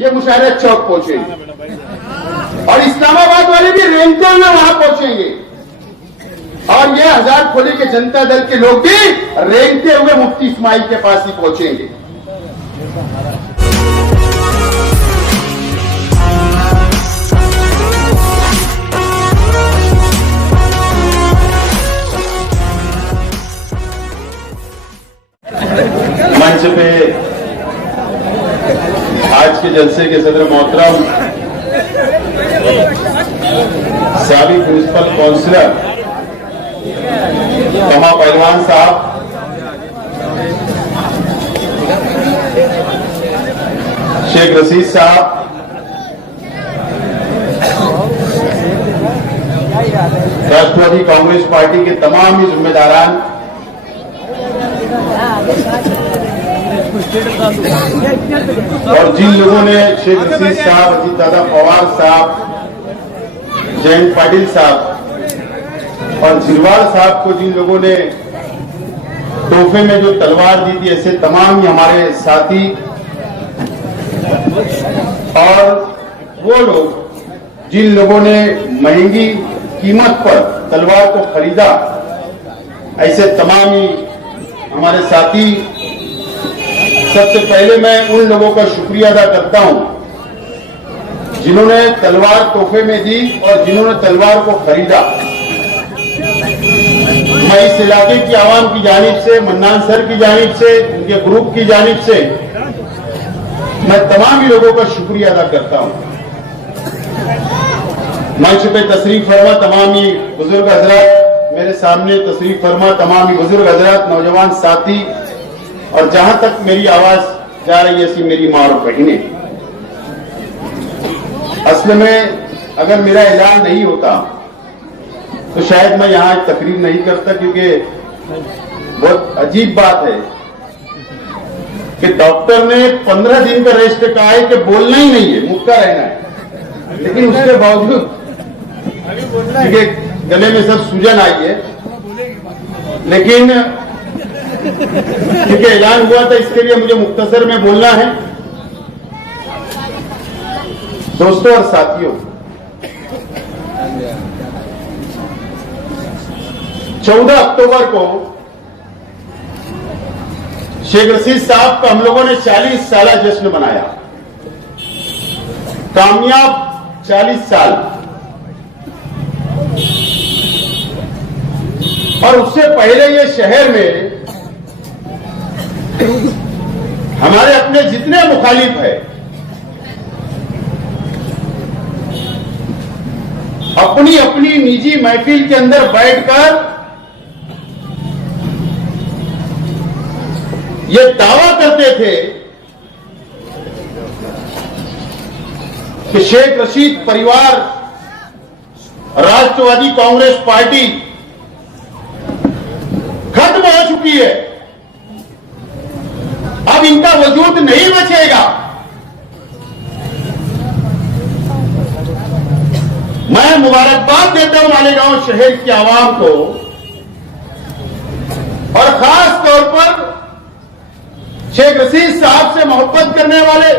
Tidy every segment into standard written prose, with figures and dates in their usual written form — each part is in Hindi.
ये मुशाहिरा चौक पहुंचेंगे और इस्लामाबाद वाले भी रेंगते हुए वहां पहुंचेंगे और ये आजाद खोली के जनता दल के लोग भी रेंगते हुए मुफ्ती इस्माइल के पास ही पहुंचेंगे। मंच पे आज के जलसे के सदर मोहतरम साबिक प्रिंसिपल काउंसिलर कमा पहलवान साहब, शेख रशीद साहब, राष्ट्रवादी कांग्रेस पार्टी के तमाम ही जिम्मेदारान, और जिन लोगों ने शेख रशीद साहब, अजीत दादा पवार साहब, जयंत पाटिल साहब और झिलवाल साहब को जिन लोगों ने तोहफे में जो तलवार दी थी, ऐसे तमाम ही हमारे साथी और वो लोग जिन लोगों ने महंगी कीमत पर तलवार को खरीदा, ऐसे तमाम ही हमारे साथी। सबसे पहले मैं उन लोगों का शुक्रिया अदा करता हूं जिन्होंने तलवार तोहफे में दी और जिन्होंने तलवार को खरीदा। मैं इस इलाके की आवाम की जानिब से, मन्नान सर की जानिब से, उनके ग्रुप की जानिब से मैं तमाम ही लोगों का शुक्रिया अदा करता हूं। मंच पे तशरीफ फरमा तमाम ही बुजुर्ग हजरात, मेरे सामने तशरीफ फरमा तमाम ही बुजुर्ग हजरात, नौजवान साथी और जहां तक मेरी आवाज जा रही है ऐसी मेरी मां और बहनें। असल में अगर मेरा ऐलान नहीं होता तो शायद मैं यहां एक तकरीर नहीं करता, क्योंकि बहुत अजीब बात है कि डॉक्टर ने 15 दिन का रेस्ट कहा है कि बोलना ही नहीं है, मुक्का रहना है, लेकिन उसके बावजूद क्योंकि गले में सब सूजन आई है, लेकिन क्योंकि ऐलान हुआ था इसके लिए मुझे मुख्तसर में बोलना है। दोस्तों और साथियों, 14 अक्टूबर को शेख रशीद साहब का हम लोगों ने 40 साला जश्न मनाया, कामयाब 40 साल। और उससे पहले ये शहर में हमारे अपने जितने मुखालिफ है अपनी अपनी निजी महफिल के अंदर बैठकर ये दावा करते थे कि शेख रशीद परिवार, राष्ट्रवादी कांग्रेस पार्टी खत्म हो चुकी है, अब इनका वजूद नहीं बचेगा। मैं मुबारकबाद देता हूं मालेगांव शहर की आवाम को और खास तौर पर शेख रशीद साहब से मोहब्बत करने वाले,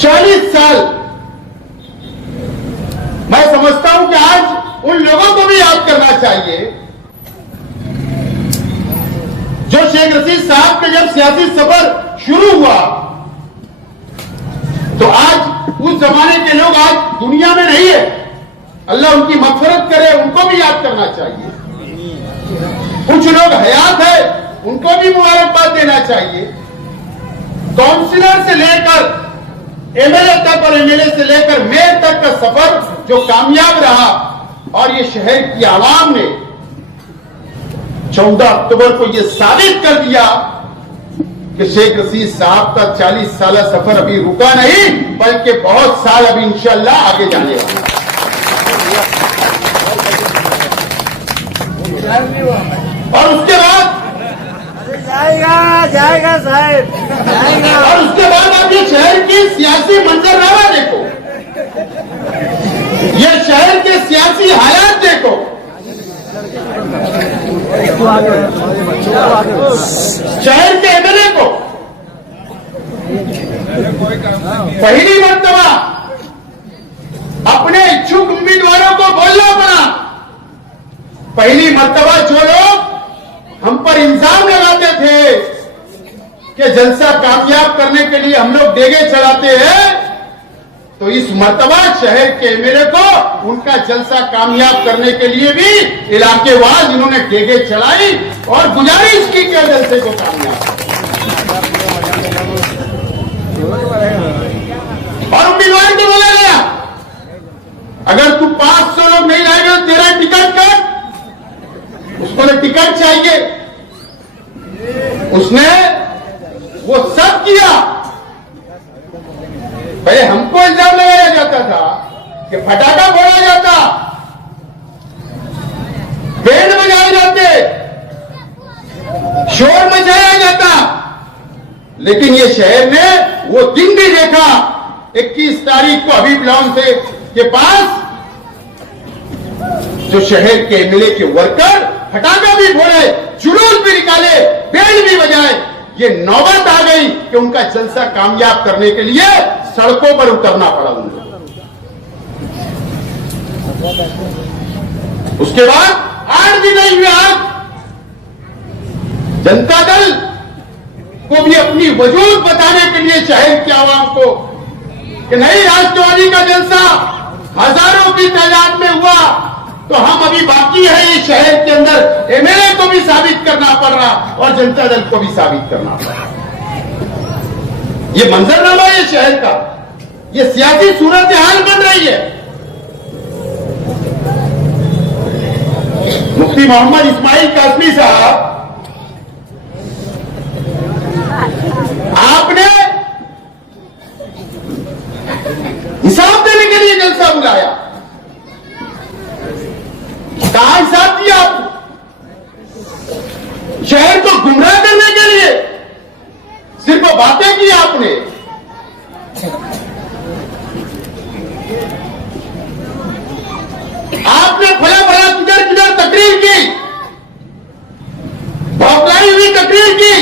चालीस साल मैं समझता हूं कि आज उन लोगों को भी याद करना चाहिए जो शेख रशीद साहब के जब सियासी सफर शुरू हुआ तो आज उस जमाने के लोग आज दुनिया में नहीं है, अल्लाह उनकी मग़फ़िरत करे, उनको भी याद करना चाहिए। कुछ लोग हयात है, उनको भी मुबारकबाद देना चाहिए। काउंसिलर से लेकर एमएलए तक और एमएलए से लेकर मेयर तक का सफर जो कामयाब रहा और ये शहर की आवाम ने 14 अक्टूबर को ये साबित कर दिया कि शेख रशीद साहब का 40 साल सफर अभी रुका नहीं, बल्कि बहुत साल अभी इंशाअल्लाह आगे जाने वाला है। और उसके बाद जाएगा साहब, जाएगा। और उसके बाद आप ये शहर की सियासी मंजरनामा देखो, ये शहर के सियासी हालात देखो। शहर के एमएलए को पहली मर्तबा अपने इच्छुक उम्मीदवारों को बोलना पड़ा। पहली मर्तबा जो लोग हम पर इल्जाम लगाते थे कि जलसा कामयाब करने के लिए हम लोग डेगे चढ़ाते हैं, तो इस मर्तबा शहर के एमएलए को उनका जलसा कामयाब करने के लिए भी इलाकेवार इन्होंने डेगे चढ़ाई और गुजारिश की कि जलसे को कामयाब। और उम्मीदवार को बोला गया, अगर तू 500 लोग नहीं लाएगा तो तेरा टिकट कट। उसको तो टिकट चाहिए, उसने वो सब किया। पहले हमको इल्जाम लगाया जाता था कि फटाका फोड़ा जाता, बैंड बजाए जाते, शोर मचाया जाता, लेकिन ये शहर ने वो दिन भी देखा 21 तारीख को हबीब लॉन से के पास जो शहर के एमएलए के वर्कर फटाका भी फोड़े, जुलूस भी निकाले, बैंड भी बजाए। ये नौबत आ गई कि उनका जलसा कामयाब करने के लिए सड़कों पर उतरना पड़ा उनको। उसके बाद 8 दिन नहीं हुए, आज जनता दल को भी अपनी वजूद बताने के लिए शहर की आवाम को कि नहीं, राष्ट्रवादी का जलसा हजारों की तादाद में हुआ तो हम अभी बाकी है इस शहर के अंदर एमएलए को भी साबित करना पड़ रहा और जनता दल को भी साबित करना पड़ रहा। ये मंजरनामा है शहर का, ये सियासी सूरत हाल बन रही है। मुफ्ती मोहम्मद इस्माइल कासमी साहब, आपने हिसाब देने के लिए जलसा बुलाया, कहा हिसाब दिया आपको, शहर को गुमराह करने के लिए सिर्फ बातें की आपने। आपने फला फला किधर किधर तकरीर की, भौकलाई हुई तकरीर की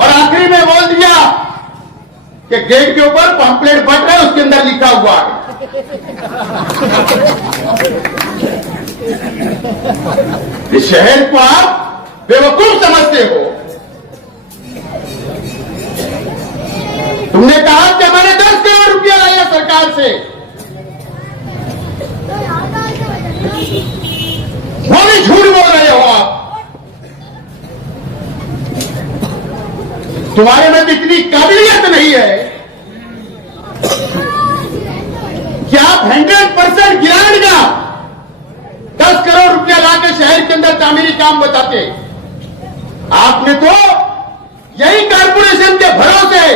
और आखिरी में बोल दिया कि गेट के ऊपर पंपलेट बट रहे, उसके अंदर लिखा हुआ है। इस शहर को आप बेवकूफ समझते हो। तुमने कहा कि मैंने 10 करोड़ रुपया लाया सरकार से, वो भी झूठ बोल रहे हो आप। तुम्हारे में इतनी काबिलियत नहीं है कि आप 100% गिरान का 10 करोड़ रुपया लाकर शहर के अंदर तामीरी काम बताते। आपने तो यही कारपोरेशन के भरोसे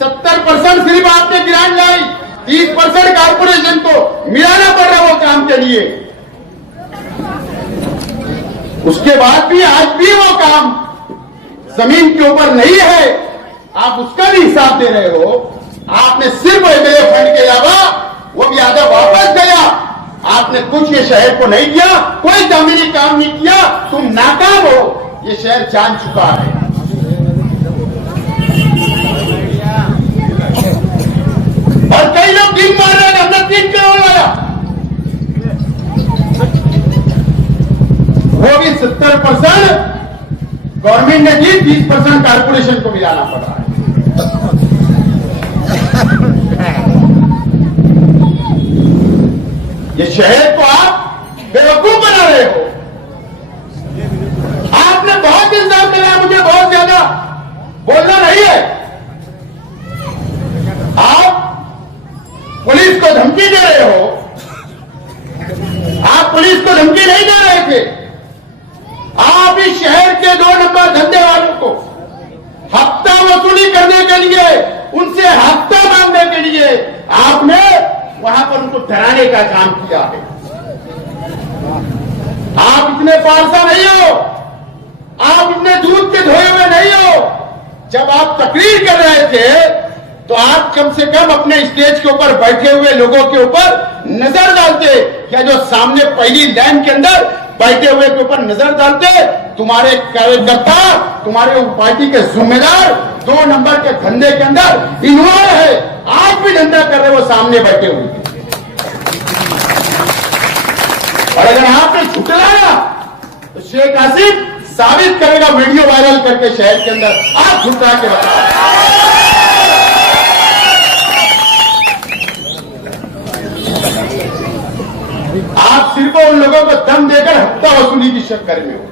70% सिर्फ आपने गिरान लाई, 30% कारपोरेशन को मिलाना पड़ रहा वो काम के लिए। उसके बाद भी आज भी वो काम जमीन के ऊपर नहीं है, आप उसका भी हिसाब दे रहे हो। आपने सिर्फ एमएलए फंड के अलावा वो भी आधा वापस गया। आपने कुछ ये शहर को नहीं दिया, कोई तामीरी काम नहीं किया, तुम नाकाम हो, ये शहर जान चुका है। और कई लोग दिन मार रहे हैं, हमने 3 करोड़ लाया, वो भी 70% गवर्नमेंट ने दी, 30% कारपोरेशन को मिलाना पड़ रहा है। ये शहर को आप बेवकूफ बना रहे हो। आपने बहुत इल्जाम लगाया, मुझे बहुत ज्यादा बोलना नहीं है। आप पुलिस को धमकी दे रहे हो, आप पुलिस को धमकी नहीं दे रहे थे। आप इस शहर के 2 नंबर धंधे वालों को हफ्ता वसूली करने के लिए, उनसे हफ्ता मांगने के लिए आपने वहां पर उनको डराने का काम किया है। आप इतने पारसा नहीं हो, आप इतने दूध के धोए हुए नहीं हो। जब आप तकरीर कर रहे थे तो आप कम से कम अपने स्टेज के ऊपर बैठे हुए लोगों के ऊपर नजर डालते, क्या जो सामने पहली लाइन के अंदर बैठे हुए के ऊपर नजर डालते, तुम्हारे कार्यकर्ता, तुम्हारे पार्टी के जिम्मेदार 2 नंबर के धंधे के अंदर इन्वॉल्व है, आज भी धंधा कर रहे, वो सामने बैठे हुए। और अगर आपने झुटलाया तो शेख हसीन साबित करेगा, वीडियो वायरल करके शहर के अंदर आप झुटला के बताओ। आप सिर्फ उन लोगों को दम देकर हफ्ता वसूली की चक्कर में हो।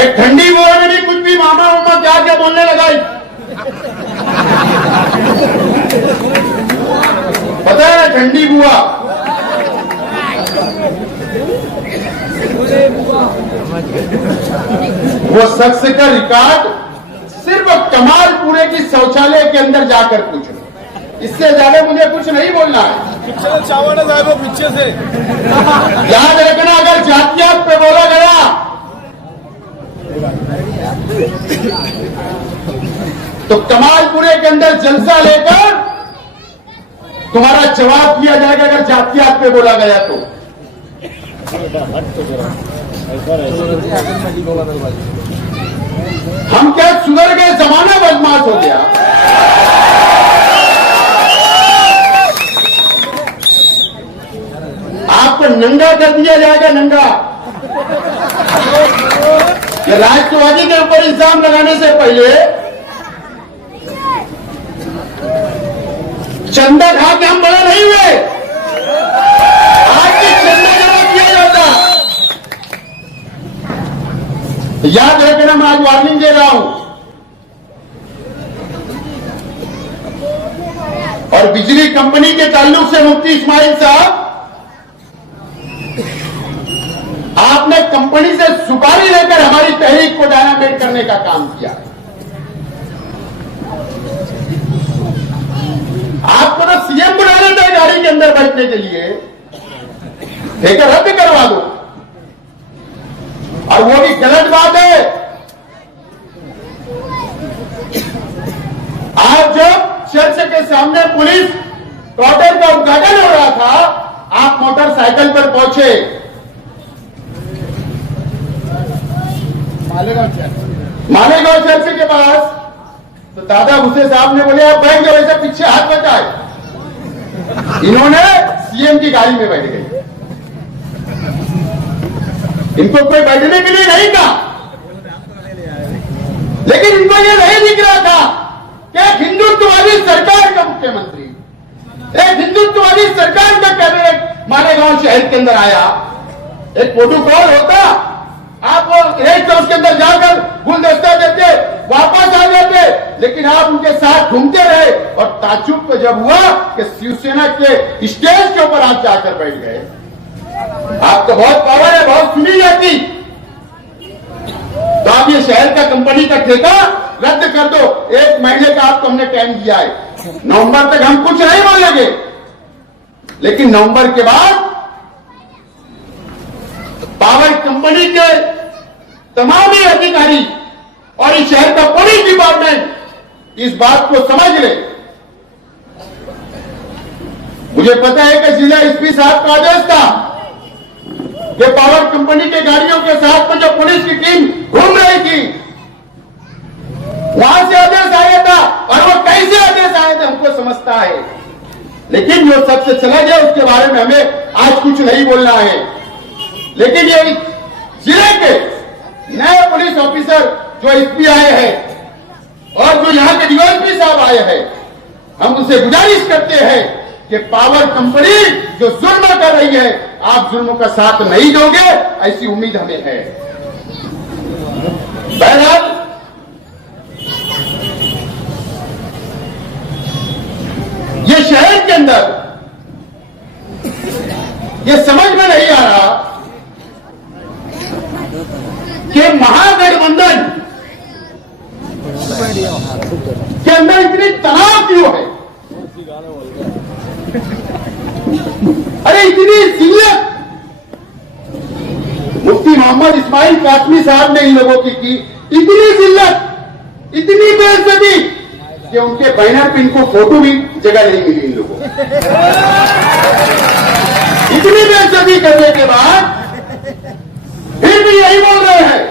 एक ठंडी बुआ में भी कुछ भी मामा मामा क्या क्या बोलने लगा, पता है ठंडी बुआ, वो शख्स का रिकॉर्ड सिर्फ कमालपुरे की शौचालय के अंदर जाकर पूछो, इससे ज्यादा मुझे कुछ नहीं बोलना है। पीछे चावल है साहब, पीछे से याद रखना, अगर जातियात पे बोला गया तो कमालपुरे के अंदर जलसा लेकर तुम्हारा जवाब दिया जाएगा, अगर जातियात पे बोला गया तो। हम क्या सुधर गए, जमाना बदमाश हो गया। आपको नंगा कर दिया जाएगा, नंगा। ये राष्ट्रवादी के ऊपर इल्जाम लगाने से पहले चंदा खा के हम बड़ा नहीं हुए, आज की चंदा जमा किया जाता। याद रखना, मैं आज वार्निंग दे रहा हूं। और बिजली कंपनी के ताल्लुक से मुफ्ती इस्माइल साहब, आपने कंपनी से सुपारी लेकर हमारी तहरीक को डायनामेट करने का काम किया। आपको तो सीएम बुला लेता है गाड़ी के अंदर बैठने के लिए, ठेका रद्द करवा दो। और वो भी गलत बात है। आज जब चर्च के सामने पुलिस क्वार्टर का उद्घाटन हो रहा था, आप मोटरसाइकिल पर पहुंचे मालेगांव चर्च के पास, तो दादा भूसे साहब ने बोले आप बैठ जाओ, ऐसे पीछे हाथ बचाए। इन्होंने सीएम की गाड़ी में बैठ गए, इनको कोई बैठने के लिए नहीं कहा, लेकिन इनको ये नहीं दिख रहा था कि एक हिंदुत्ववादी सरकार का मुख्यमंत्री, एक हिंदुत्ववादी सरकार का कैबिनेट मालेगांव शहर के अंदर आया। एक प्रोटोकॉल होता, आप एक तो उसके अंदर जाकर गुलदस्ता देते, वापस आ जाते, लेकिन आप उनके साथ घूमते रहे। और ताज्जुब तो जब हुआ कि शिवसेना के स्टेज के ऊपर आप जाकर बैठ गए। आपको बहुत पावर है, बहुत सुनी जाती, तो आप ये शहर का कंपनी का ठेका रद्द कर दो। 1 महीने का आपको हमने टाइम दिया है, नवंबर तक हम कुछ नहीं बोलेंगे, लेकिन नवंबर के बाद पावर कंपनी के तमाम ही अधिकारी और इस शहर का पुलिस डिपार्टमेंट इस बात को समझ ले। मुझे पता है कि जिला एसपी साहब का आदेश था कि पावर कंपनी के गाड़ियों के साथ में जो पुलिस की टीम घूम रही थी, वहां से आदेश आया था। और वो कैसे आदेश आए थे हमको समझता है, लेकिन जो सबसे चला गया उसके बारे में हमें आज कुछ नहीं बोलना है। लेकिन ये जिले के नए पुलिस ऑफिसर जो एसपी आए हैं और जो यहां के डीएसपी साहब आए हैं, हम उनसे गुजारिश करते हैं कि पावर कंपनी जो जुल्म कर रही है, आप जुल्म का साथ नहीं दोगे, ऐसी उम्मीद हमें है। बहरहाल ये शहर के अंदर ये समझ में नहीं आ रहा कि महागठबंधन के अंदर इतनी तनाव क्यों है। अरे इतनी जिल्लत मुफ्ती मोहम्मद इस्माइल कासमी साहब ने इन लोगों की इतनी जिल्लत, इतनी बेइज्जती कि उनके बैनर पे इनको फोटो भी जगह नहीं मिली इन लोगों को। इतनी बेइज्जती करने के बाद फिर भी यही बोल रहे हैं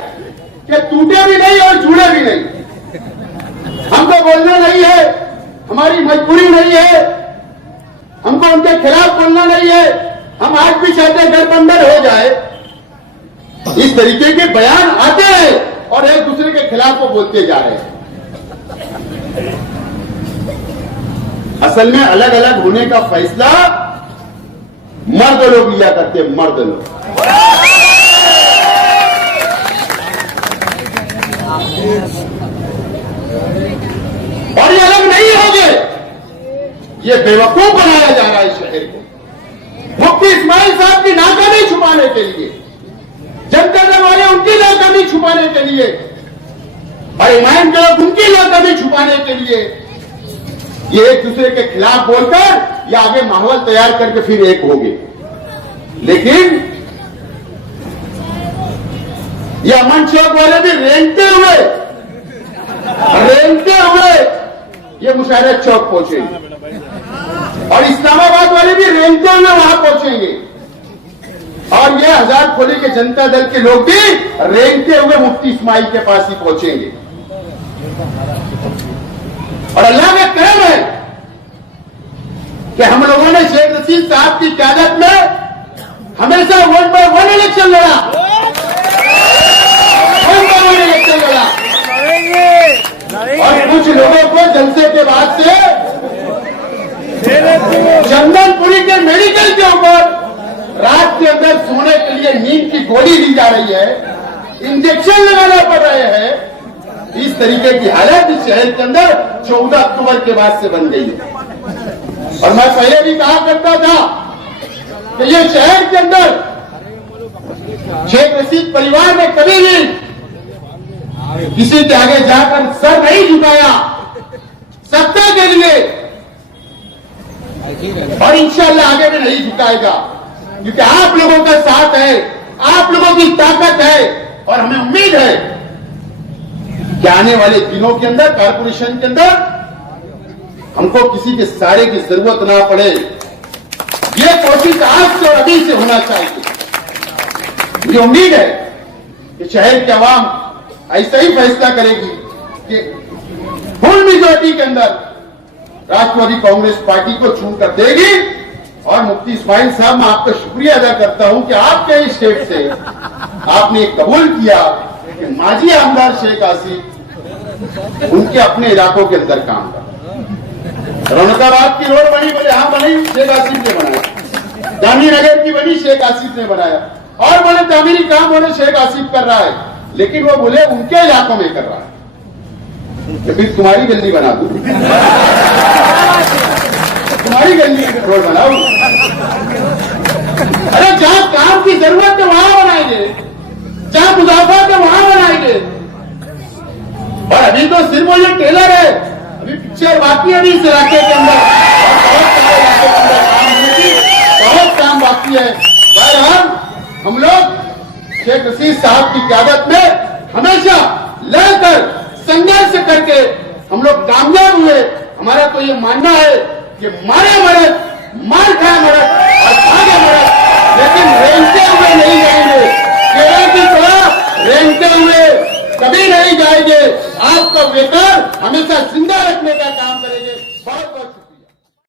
कि टूटे भी नहीं और जुड़े भी नहीं। हमको बोलना नहीं है, हमारी मजबूरी नहीं है, हमको उनके खिलाफ बोलना नहीं है। हम आज भी चाहते हैं गठबंधन हो जाए। इस तरीके के बयान आते हैं और एक दूसरे के खिलाफ वो बोलते जा रहे हैं। असल में अलग अलग होने का फैसला मर्द लोग लिया करते हैं, मर्द लोग। और ये अलग नहीं होंगे, ये बेवकूफ बनाया जा रहा है इस शहर को। मुफ्ती इस्माइल साहब की नाकामी छुपाने के लिए, जनता दल वाले उनकी नाकामी छुपाने के लिए और ईमान के लोग उनकी नाकामी छुपाने के लिए ये एक दूसरे के खिलाफ बोलकर या आगे माहौल तैयार करके फिर एक हो गए। लेकिन ये अमन चौक वाले भी रेंगते हुए ये मुशाहिरा चौक पहुंचेंगे और इस्लामाबाद वाले भी रेंगते हुए वहां पहुंचेंगे और ये आजाद खोली के जनता दल के लोग भी रेंगते हुए मुफ्ती इस्माइल के पास ही पहुंचेंगे। और अल्लाह का करम है कि हम लोगों ने शेख रशीद साहब की क़यादत में हमेशा 1 by 1 इलेक्शन लड़ा, 1 by 1 इलेक्शन लड़ा। और कुछ लोगों को जलसे के बाद से चंदनपुरी के मेडिकल के ऊपर रात के अंदर सोने के लिए नींद की गोली दी जा रही है, इंजेक्शन लगाना पड़ रहे हैं। इस तरीके की हालत इस शहर के अंदर 14 अक्टूबर के बाद से बन गई है। और मैं पहले भी कहा करता था कि ये शहर के अंदर शेख रशीद परिवार ने कभी भी किसी के आगे जाकर सर नहीं झुकाया सत्ता के लिए और इंशाअल्लाह आगे भी नहीं झुकाएगा, क्योंकि आप लोगों का साथ है, आप लोगों की ताकत है और हमें उम्मीद है कि आने वाले दिनों के अंदर कारपोरेशन के अंदर हमको किसी के सहारे की जरूरत ना पड़े। ये कोशिश आज से और अभी से होना चाहिए। मुझे उम्मीद है कि शहर की आवाम ऐसा ही फैसला करेगी कि फुल मेजॉरिटी के अंदर राष्ट्रवादी कांग्रेस पार्टी को चुनकर देगी। और मुफ्ती इस्माइल साहब, मैं आपका शुक्रिया अदा करता हूं कि आपके इस स्टेट से आपने कबूल किया कि माजी आमदार शेख आसिफ उनके अपने इलाकों के अंदर काम कर। रौनकाबाद की रोड बनी, यहां बनी, शेख आसिफ ने बनाया। गांधीनगर की बनी, शेख आसिफ ने बनाया। और बड़े तामीरी काम होने शेख आसिफ कर रहा है, लेकिन वो बोले उनके इलाकों में कर रहा है। तो फिर तुम्हारी गली बना दूं, तुम्हारी गली रोड बनाओ। अरे जहां काम की जरूरत है वहां बनाएंगे, जहां मुनाफा है वहां बनाएंगे। और अभी तो सिर्फ वो ये टेलर है, अभी पिक्चर बाकी है। अभी इस इलाके के अंदर बहुत काम बाकी है। बहरहाल हम लोग शेख रशीद साहब की क़यादत में हमेशा लड़कर संघर्ष करके हम लोग कामयाब हुए। हमारा तो ये मानना है कि मारे